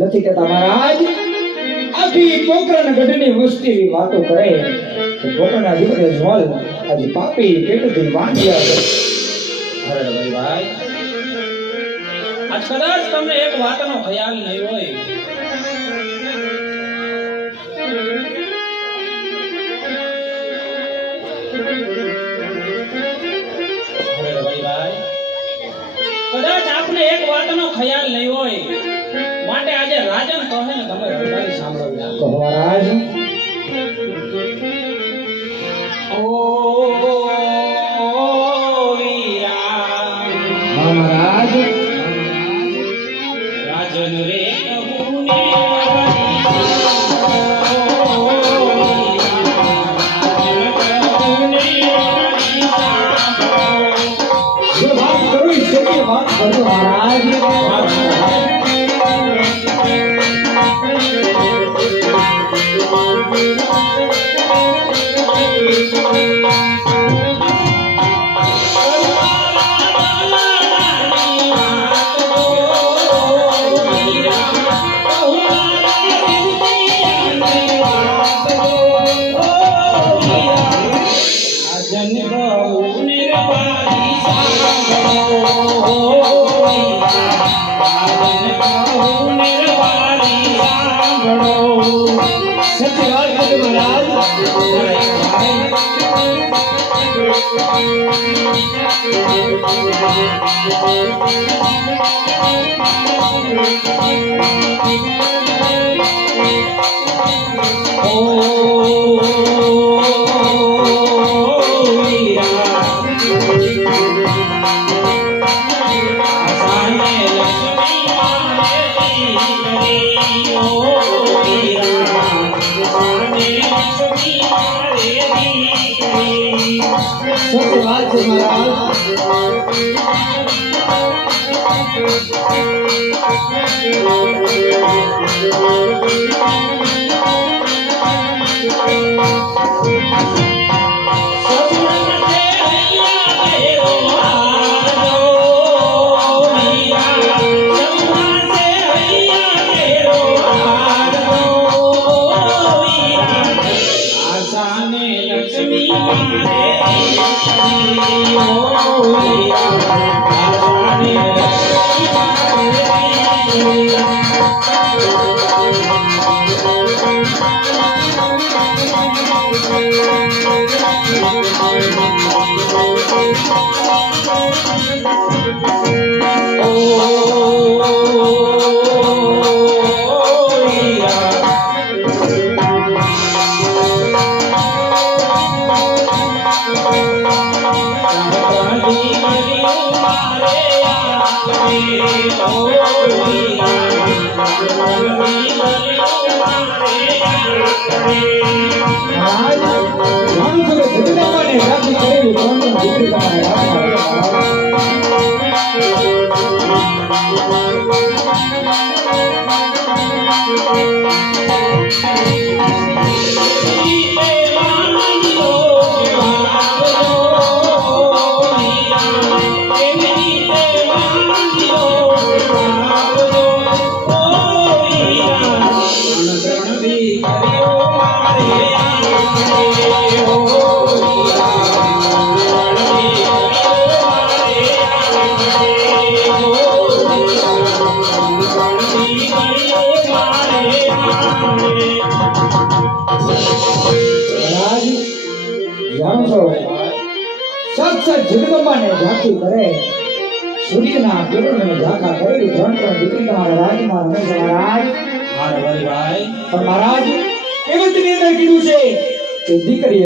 નથી કે મહારાજ આખી પોકરણ ગઢની વસ્તી વાતો કરે કે પોકરણના દીકરે જવલ આજે પાપી કેટલી વાંઢિયા છે. અરે ભાઈ આજ કદાચ તમને એક વાતનો ખ્યાલ નહીં હોય. કદાચ આપને એક વાતનો ખ્યાલ નહીં હોય માટે આજે રાજન કહે ને તમે રણબારી સાંભળો. કહો મહારાજ. ઓ વીરા મહારાજ રાજન રે કહું ને મહારાજ જાણો છો સાક્ષાત જગદંબાને ઝાંખી કરે સૂર્યના કિરણોને ઝાંખા કરેલી ત્રણ દીકરી તમારા રાજમાં રમે છે મહારાજ. હા રવારી ભાઈ પણ મહારાજ કહેવતની અંદર કીધું છે કે દીકરી